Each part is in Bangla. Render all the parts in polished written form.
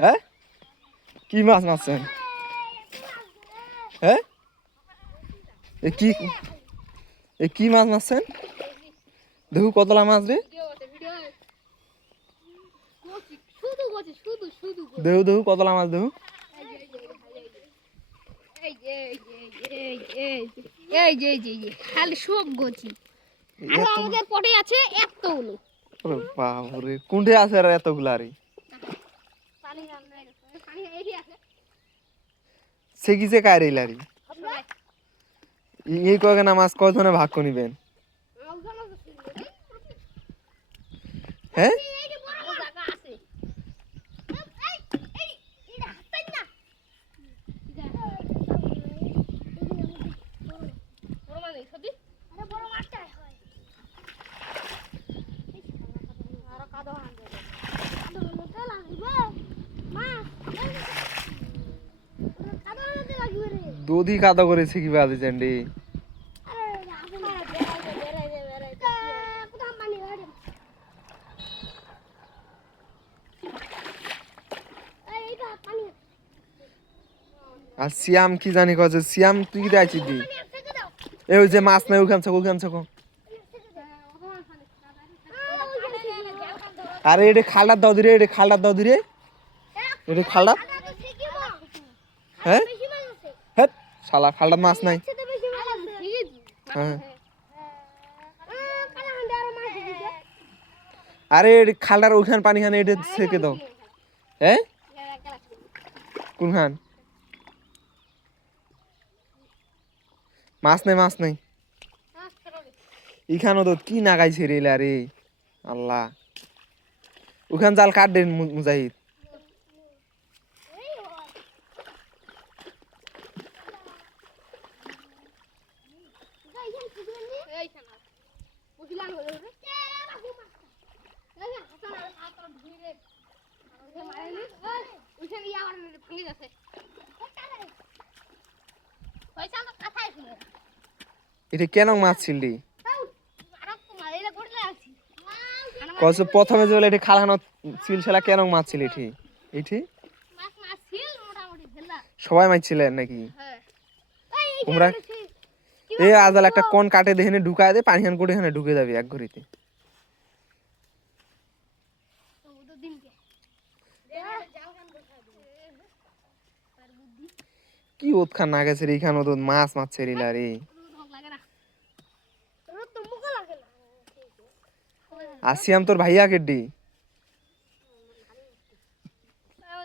হ্যাঁ কি মাছ মারছেন? হ্যাঁ কি মাছ মারছেন? দেখু কতলা মাছ রে, দেহু দেহু কতলা মাছ দেহু। খালি সব গছি আর আমাদের পটে আছে এতগুলো। ওরে বাপরে কোনঠে আছে আর এতগুলা রে? পানি নাই পানি এই আছে সে কিসে কায় রেলারি এই কয়খানা মাছ কয়জনে ভাগ করে নিবেন? হ্যাঁ দুধই কাদা করেছে কি বাজে চ্যান্ডি। আর সিয়াম কি জানি কছে, সিয়াম তুই কি আছিস দি এই যে মাছ নাই ওখান থেকে আরে এটা খালটার দাও দিরে, এটা খালটার দাও দিরে, এটা খালটা। হ্যাঁ হ্যাঁ শালা খালটার মাছ নাই। হ্যাঁ আরে খালটার ওইখান পানি খানে এটা ছেকে দাও। হ্যাঁ কোনখান মাছ নাই এখানে তো কি নাগাইছে রে রে আল্লাহ। ওখান জাল কাট দেন মুজাহিদ। এটা কেন মাছ ছিলি কস প্রথমে যে বলে এটা খালানো সিলছিলা কেন মাছ ছিল এটি এটি সবাই মারছিলেন নাকি? তোমরা এই আজাল একটা কোন কাটে দেখে ঢুকায় দে পানি খান করে এখানে ঢুকে যাবে এক ঘড়িতে। কি ওৎখান না গেছে রে এখানে তো মাছ মারছে রে রে। আসিয়াম তোর ভাইয়া কেডি?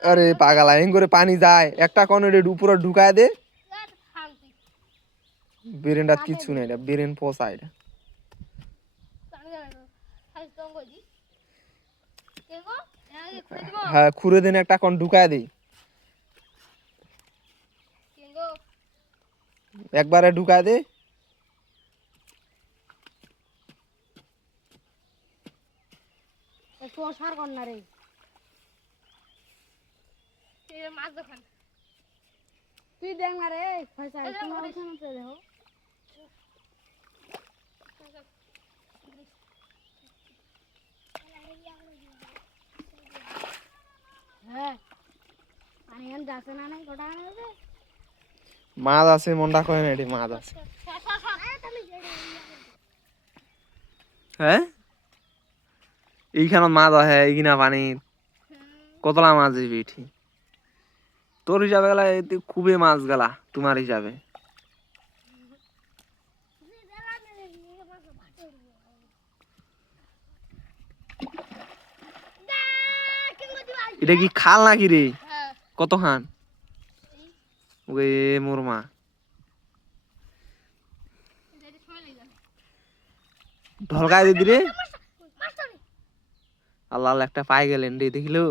আরে পাগলা এং করে পানি যায় একটা কোন উপরে ঢুকায় দে। বেরেনটা কিছু নাই, এটা বেরেন পোষা এটা। হ্যাঁ খুঁড়ে দেন একটা কোন ঢুকায় দেই, একবারে ঢুকায় দে। তুই দেখ না রে দেখো হ্যাঁ পানি গান যাচ্ছে না নাই গোটা মাছ আছে মনটা কয় না এটি মাছ আছে। হ্যাঁ এইখানে মাছ আছে এইখানে পানি কতলা মাছ দিবি এটি তোর হিসাবে গেলা খুবই মাছ গেলা তোমার হিসাবে। এটা কি খাল নাকি রে? কত খান ওই মোর মা ঢলকায় দিদি রে। আল্লাহ আল্লাহ একটা পাই গেলেন রে দেখিলো।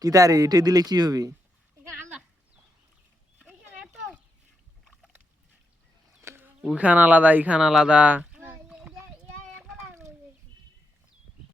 কি তারে এটা দিলে কি হবে? ওইখান আলাদা এইখান আলাদা।